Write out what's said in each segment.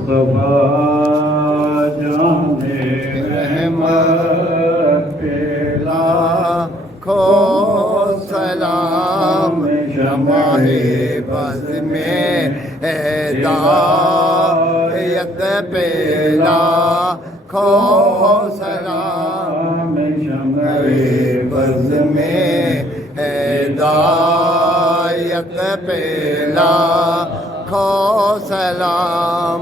مصطفیٰ جان رحمت پہ لاکھوں سلام شمع بز میں ہدایت پہ لاکھوں سلام شمع بز میں ہدایت پہ لاکھوں سلام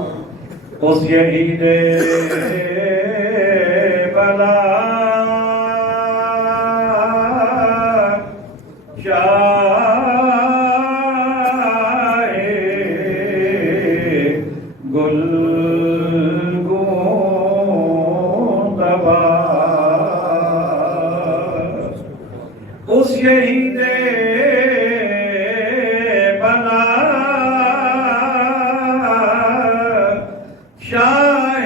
اس شہید بلا شاہ گلگون تبا اس شہید بلا شاہ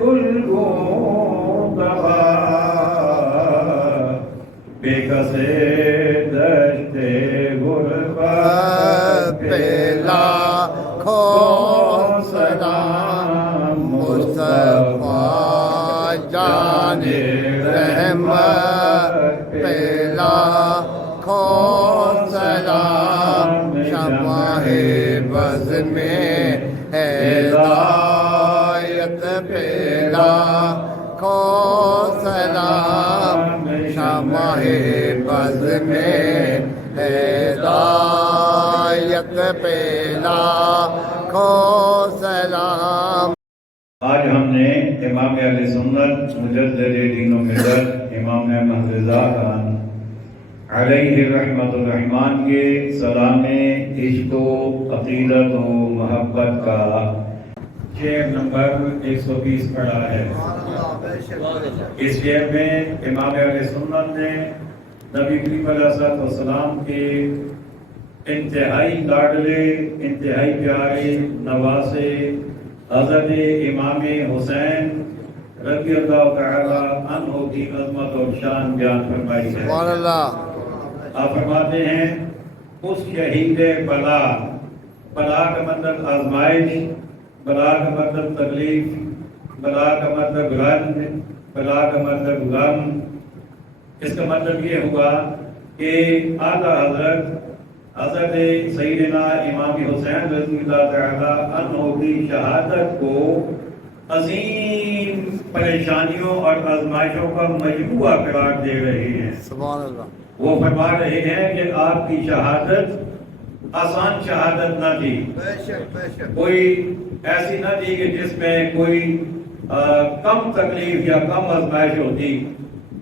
گلگون تبا بے کسے دشت غربت پہ لاکھوں سلام مصطفیٰ جان رحمت پہ لاکھوں سلام شمع بز میں ہدایت پہ لاکھوں سلام شمع بز میں ہدایت پہ لاکھوں سلام آج ہم نے امام اہل سنت مجدد دین و ملت امام احمد رضا خان علیہ رحمت الرحمن کے سلام عشق و عقیدت و محبت کا شعر نمبر 120 پڑھا ہے۔ اس شعر میں امام اہل سنت نے نبی کریم علیہ السلام کے انتہائی لاڈلے انتہائی پیارے نواسے حضرت امام حسین رضی اللہ تعالی عنہ کی عظمت اور شان بیان فرمائی ہے۔ سبحان اللہ۔ آپ فرماتے ہیں اس شہید بلا، بلا کا مطلب آزمائش، بلا کا مطلب تکلیف، بلا کا مطلب رنج، بلا کا مطلب غم۔ اس کا مطلب یہ ہوا کہ اعلیٰ حضرت سیدنا امام حسین رضی اللہ تعالی عنہ کی شہادت کو عظیم پریشانیوں اور آزمائشوں کا مجموعہ قرار دے رہے ہیں۔ سبحان اللہ۔ وہ فرما رہے ہیں کہ آپ کی شہادت آسان شہادت نہ تھی، کوئی ایسی نہ تھی کہ جس میں کوئی کم تکلیف یا کم آزمائش ہوتی،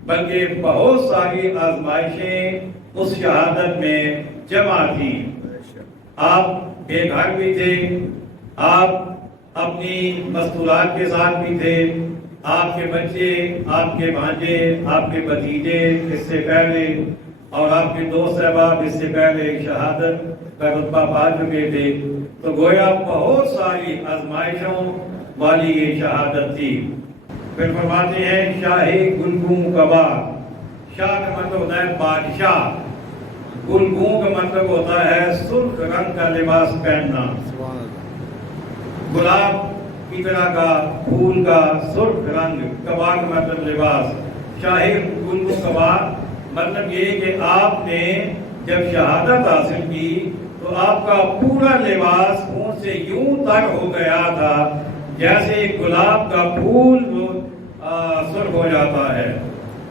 بلکہ بہت ساری آزمائشیں اس شہادت میں جمع تھی۔ آپ بے گھر بھی تھے، آپ اپنی مستورات کے ساتھ بھی تھے، آپ کے بچے، آپ کے بھانجے، آپ کے بھتیجے اس سے پہلے اور آپ کے دوست احباب اس سے پہلے شہادت کا رتبہ پا چکے تھے، تو گویا بہت ساری آزمائشوں والی یہ شہادت تھی۔ پھر فرماتے ہیں شاہ گلگون کبا، شاہ کا مطلب ہوتا ہے بادشاہ، گلگون کا مطلب ہوتا ہے سرخ رنگ کا لباس پہننا، گلاب کی طرح کا پھول کا سرخ رنگ، کبا کا مطلب لباس۔ شاہ گلگون کبا مطلب یہ کہ آپ نے جب شہادت حاصل کی تو آپ کا پورا لباس خون سے یوں تر ہو گیا تھا جیسے گلاب کا پھول سرخ ہو جاتا ہے،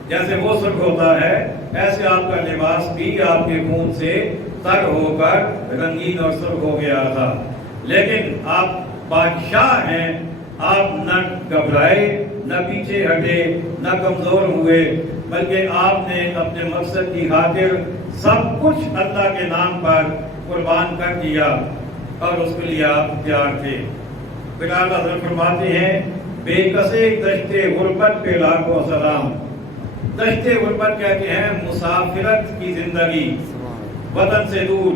جیسے وہ سرخ ہوتا ہے ایسے آپ کا لباس بھی آپ کے خون سے تر ہو کر رنگین اور سرخ ہو گیا تھا۔ لیکن آپ بادشاہ ہیں، آپ نہ گھبرائے، نہ پیچھے ہٹے، نہ کمزور ہوئے، بلکہ آپ نے اپنے مقصد کی خاطر سب کچھ اللہ کے نام پر قربان کر دیا اور اس کے لیے آپ تیار تھے۔ پھر آپ حضرت فرماتے ہیں بے کسے دشت غربت پہ لاکھوں سلام۔ دشت غربت کہتے ہیں مسافرت کی زندگی، وطن سے دور،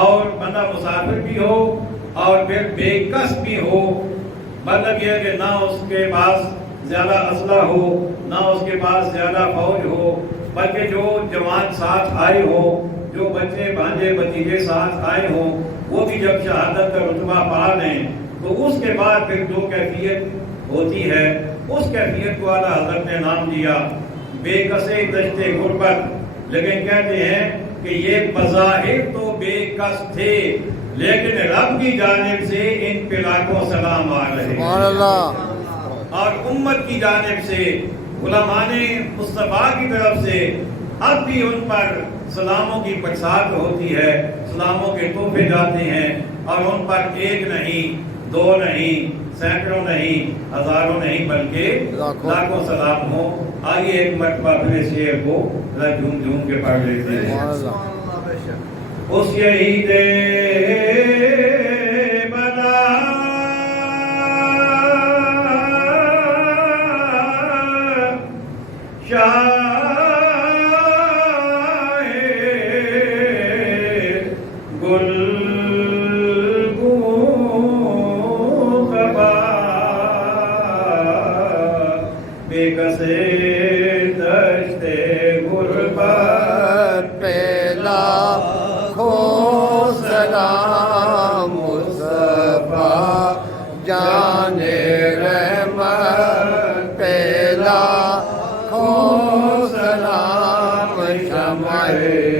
اور بندہ مسافر بھی ہو اور پھر بے کس بھی ہو، مطلب یہ کہ نہ اس کے پاس زیادہ اسلحہ ہو، نہ اس کے پاس زیادہ فوج ہو، بلکہ جو جوان ساتھ آئے ہو، جو بچے بھانجے بھتیجے ساتھ آئے ہوں، وہ بھی جب شہادت کا رتبہ پا لیں تو اس کے بعد پھر جو کیفیت ہوتی ہے اس کیفیت کو اعلیٰ حضرت نے نام دیا بے کسے دشت غربت، لیکن کہتے ہیں کہ یہ بظاہر تو بے کس تھے لیکن رب کی جانب سے ان پہ لاکھوں سلام آ رہے ہیں، سبحان اللہ، اور امت کی جانب سے علماء مصطفیٰ کی طرف سے اب بھی ان پر سلاموں کی برسات ہوتی ہے، سلاموں کے تحفے جاتے ہیں، اور ان پر ایک نہیں، دو نہیں، سینکڑوں نہیں، ہزاروں نہیں، بلکہ لاکھوں سلام ہو۔ آئیے ایک مرتبہ پھر اس شعر کو ذرا جھوم جھوم کے پڑھ لیتے ہیں۔ سبحان اللہ، اس شہید بلا شاہ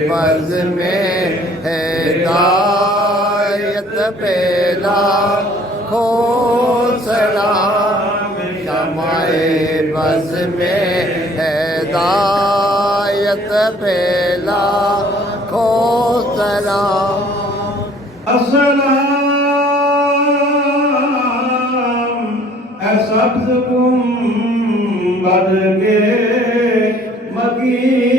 بز میں ہدایت پہلا کھو سلام، شمع بز میں ہدایت پہلا کھو سلام، السلام اے سبز گنبد کے مکین،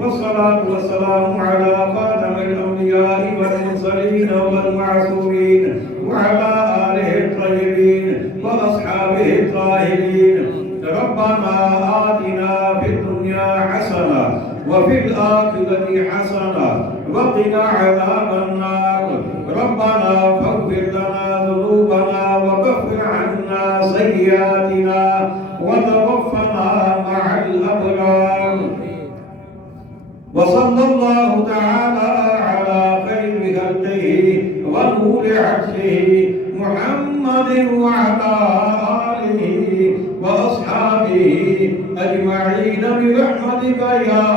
والصلاة والسلام على خاتم الأنبياء والمرسلين والمعصومين وعلى آله الطيبين وأصحابه الطاهرين. ربنا آتنا في الدنيا حسنة وفي الآخرة حسنة وقنا عذاب النار. ربنا فاغفر لنا ذنوبنا وكفر عنا سيئاتنا وتوفنا مع الأبرار. وصلى الله تعالى على خير خلقه ونور عرشه محمد وعلى آله وأصحابه أجمعين برحمتك يا